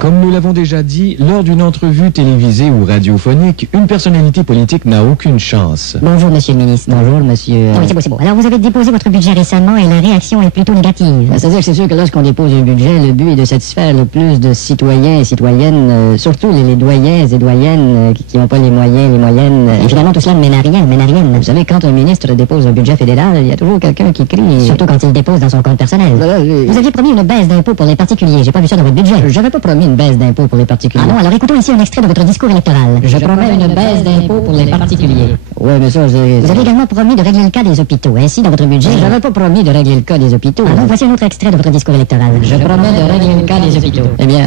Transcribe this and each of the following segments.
Comme nous l'avons déjà dit, lors d'une entrevue télévisée ou radiophonique, une personnalité politique n'a aucune chance. Bonjour, monsieur le ministre. Bonjour, monsieur. Oui, c'est beau. Alors, vous avez déposé votre budget récemment et la réaction est plutôt négative. C'est-à-dire que c'est sûr que lorsqu'on dépose un budget, le but est de satisfaire le plus de citoyens et citoyennes, surtout les doyens et doyennes qui n'ont pas les moyens, les moyennes. Et finalement, tout cela ne mène à rien, Vous savez, quand un ministre dépose un budget fédéral, il y a toujours quelqu'un qui crie. Surtout quand il dépose dans son compte personnel. Vous aviez promis une baisse d'impôts pour les particuliers. J'ai pas vu ça dans votre budget. J'avais pas promis une baisse d'impôts pour les particuliers. Ah non, alors écoutons ici un extrait de votre discours électoral. Je promets une baisse d'impôts pour les particuliers. Oui, mais ça, c'est... Vous avez également promis de régler le cas des hôpitaux. Ainsi, dans votre budget... J'avais pas promis de régler le cas des hôpitaux. Ah non, voici un autre extrait de votre discours électoral. Je promets de régler le cas des hôpitaux. Eh bien,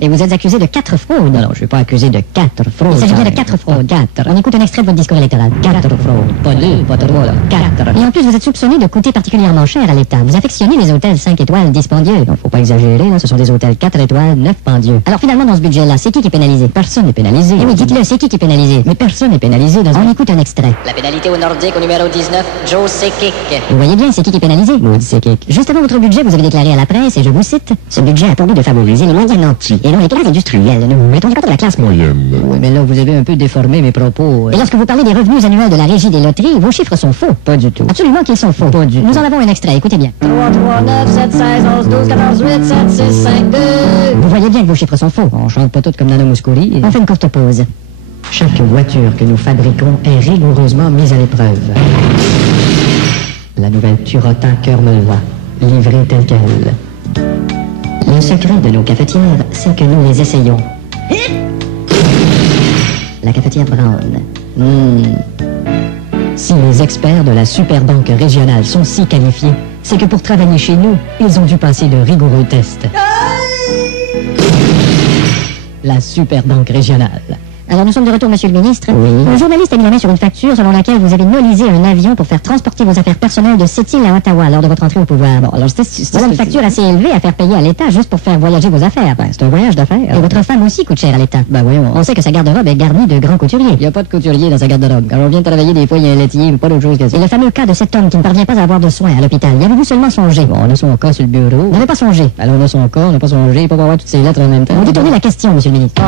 Et vous êtes accusé de 4 fraudes. Non, je suis pas accusé de 4 fraudes. Il s'agit bien de 4 fraudes. 4. On écoute un extrait de votre discours électoral. 4 fraudes. Pas 2, pas 3, là. 4. Et en plus, vous êtes soupçonné de coûter particulièrement cher à l'État. Vous affectionnez les hôtels 5 étoiles dispendieux. Non, faut pas exagérer, là. Ce sont des hôtels 4 étoiles, 9 pendieux. Alors finalement, dans ce budget-là, c'est qui est pénalisé? Personne n'est pénalisé. Eh oui, dites-le, c'est qui est pénalisé? Mais personne n'est pénalisé dans On écoute un extrait. La pénalité au Nordique au numéro 19, Joe Sekik. Vous voyez bien, c'est qui est pénalisé? Maudit Sekik. Juste avant votre budget, vous avez déclaré à la presse, et je vous cite, ce budget a pour but de favoriser les moyens nantis et non les classes industrielles. Nous mettons pas de la classe moyenne. Oui, mais là, vous avez un peu déformé mes propos. Et lorsque vous parlez des revenus annuels de la régie des loteries, vos chiffres sont faux. Pas du tout. Absolument qu'ils sont faux. Pas du tout. Nous en avons un extrait, écoutez bien. 3, 3, 9, 7, 16, 11, 12, 14, 8, 7, 6, 5, 2. Vous voyez bien que vos chiffres sont faux. On chante pas tout comme Nana Mouskouri. On fait une courte pause. Chaque voiture que nous fabriquons est rigoureusement mise à l'épreuve. La nouvelle Turota Cœur me voit, livrée telle qu'elle. Le secret de nos cafetières, c'est que nous les essayons. La cafetière Brown. Si les experts de la Superbanque régionale sont si qualifiés, c'est que pour travailler chez nous, ils ont dû passer de rigoureux tests. La Superbanque régionale. Alors nous sommes de retour, monsieur le ministre. Oui. Un journaliste a mis la main sur une facture selon laquelle vous avez nolisé un avion pour faire transporter vos affaires personnelles de Sept-Îles à Ottawa lors de votre entrée au pouvoir. Bon, alors Voilà une facture assez élevée à faire payer à l'État juste pour faire voyager vos affaires. Ben, c'est un voyage d'affaires. Et votre femme aussi coûte cher à l'État. Ben voyons. On sait que sa garde-robe est garnie de grands couturiers. Il n'y a pas de couturier dans sa garde-robe. Quand on vient travailler, des fois, il y a un laitier, mais pas d'autre chose que ça. Et le fameux cas de cet homme qui ne parvient pas à avoir de soins à l'hôpital, y avez-vous seulement songé? Bon, on a son cas sur le bureau. Vous n'avez pas songé. Alors on a son cas, on n'a pas songé, pas pour avoir toutes ces lettres en même temps. Vous détournez la question, monsieur le ministre.